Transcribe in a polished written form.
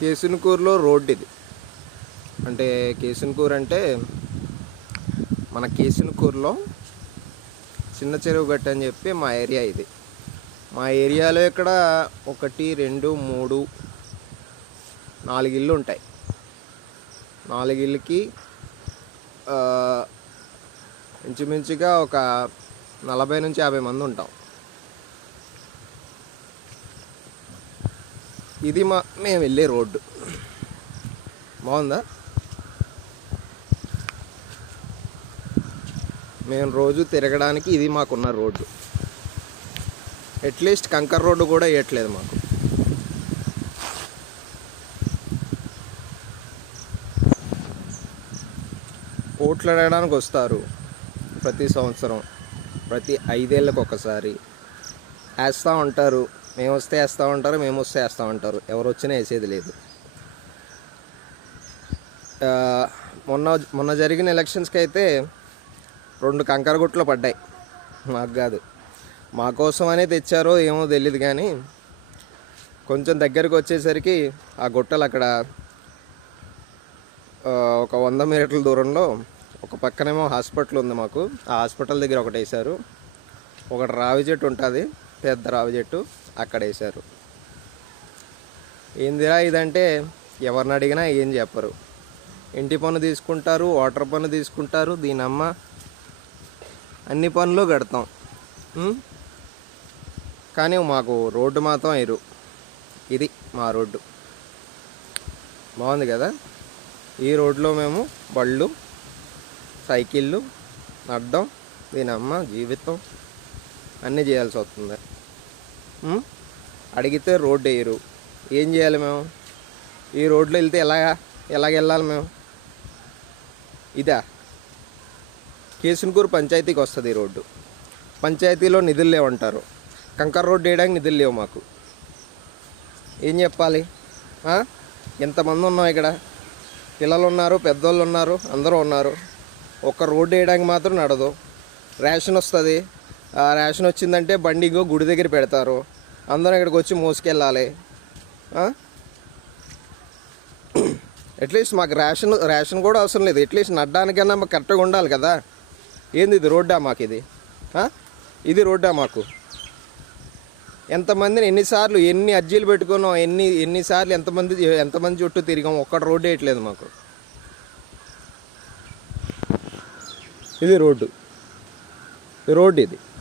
కేసునకూరులో road ఇది. అంటే కేసునకూరు అంటే మన కేసునకూరులో చిన్న చెరువు గట్టు అని చెప్పి మా ఏరియా ఇది. మా ఏరియాలో ఇక్కడ 1 2 3 4 ఇళ్ళు ఉంటాయి. 4 ఇళ్ళకి ఇంచుమించుగా ఒక 40 నుంచి 50 మంది ఉంటాం. ఇది మేము వెళ్ళే రోడ్డు. బాగుందా? మేము రోజు తిరగడానికి ఇది మాకున్న రోడ్డు. అట్లీస్ట్ కంకర్ రోడ్డు కూడా వేయట్లేదు మాకు. ఓట్లు అడగడానికి వస్తారు ప్రతి సంవత్సరం, ప్రతి 5 ఏళ్ళకి ఒకసారి వేస్తూ ఉంటారు. మేము వస్తే వేస్తూ ఉంటారు, మేము వస్తే వేస్తూ ఉంటారు. ఎవరు వచ్చినా వేసేది లేదు. మొన్న జరిగిన ఎలక్షన్స్కి అయితే 2 కంకర గుట్లు పడ్డాయి. మాకు కాదు, మా కోసం అనే తెచ్చారో ఏమో తెలియదు, కానీ కొంచెం దగ్గరికి వచ్చేసరికి ఆ గుట్టలు అక్కడ ఒక 100 మీటర్ల దూరంలో ఒక పక్కనేమో హాస్పిటల్ ఉంది మాకు. ఆ హాస్పిటల్ దగ్గర ఒకటి వేశారు. ఒకటి రావి చెట్టు ఉంటుంది, పెద్ద రావి చెట్టు, అక్కడ వేశారు. ఏందిరా ఇదంటే ఎవరిని అడిగినా ఏం చెప్పరు. ఇంటి పన్ను తీసుకుంటారు, వాటర్ పన్ను తీసుకుంటారు, దీనమ్మ అన్ని పనులు కడతాం. కానీ మాకు రోడ్డు మాత్రం ఇరు. ఇది మా రోడ్డు. బాగుంది కదా? ఈ రోడ్లో మేము బళ్ళు, సైకిళ్ళు నడడం, దీనమ్మ జీవితం అన్నీ చేయాల్సి వస్తుంది. అడిగితే రోడ్డు వేయరు. ఏం చేయాలి మేము? ఈ రోడ్లో వెళ్తే ఎలాగ వెళ్ళాలి మేము? ఇదా? కేసునకూరు పంచాయతీకి వస్తుంది ఈ రోడ్డు. పంచాయతీలో నిధులు లేవంటారు. కంకర రోడ్డు వేయడానికి నిధులు లేవు మాకు. ఏం చెప్పాలి? ఎంతమంది ఉన్నాం ఇక్కడ? పిల్లలు ఉన్నారు, పెద్దోళ్ళు ఉన్నారు, అందరూ ఉన్నారు. ఒక్క రోడ్డు వేయడానికి మాత్రం నడదు. రేషన్ వస్తుంది. ఆ రేషన్ వచ్చిందంటే బండి ఇంకో గుడి దగ్గర పెడతారు. అందరం ఇక్కడికి వచ్చి మోసుకెళ్ళాలి. అట్లీస్ట్ మాకు రేషన్ కూడా అవసరం లేదు. అట్లీస్ట్ నడ్డానికన్నా మాకు కరెక్ట్గా ఉండాలి కదా. ఏంది ఇది? రోడ్డా మాకు ఇది? ఇది రోడ్డా మాకు? ఎంతమందిని ఎన్నిసార్లు ఎన్ని అర్జీలు పెట్టుకున్నాం, ఎన్నిసార్లు ఎంతమంది చుట్టూ తిరిగాం, ఒక్కటి రోడ్డు వేయట్లేదు మాకు. ఇది రోడ్డు ఇది.